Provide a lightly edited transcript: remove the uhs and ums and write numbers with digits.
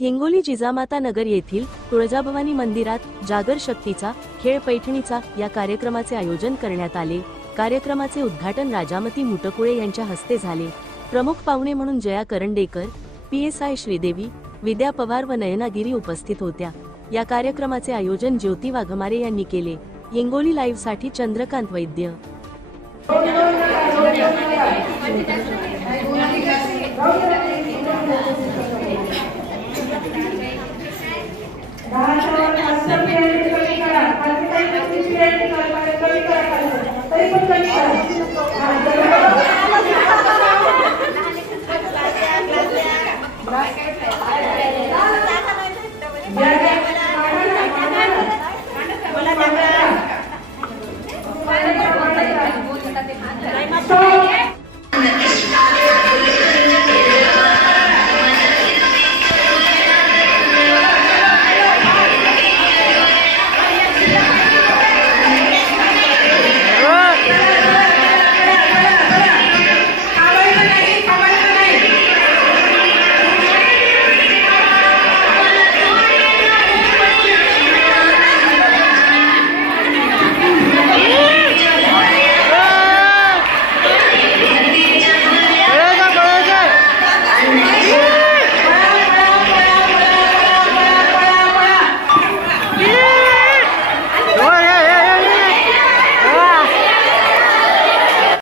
हिंगोली जिजामाता नगर येथील तुळजाभवानी मंदिरात जागर शक्तीचा खेळ पैठणीचा या कार्यक्रमाचे आयोजन करण्यात आले। कार्यक्रमाचे उद्घाटन राजामती मुटकुळे यांच्या हस्ते झाले। प्रमुख पाहुणे म्हणून जया करंडेकर, PSI श्रीदेवी, विद्या पवार व नयना गिरी उपस्थित होत्या। या कार्यक्रमाचे आयोजन ज्योती वाघमारे यांनी केले। हिंगोली लाईव्ह साठी चंद्रकांत वैद्य। कमी करा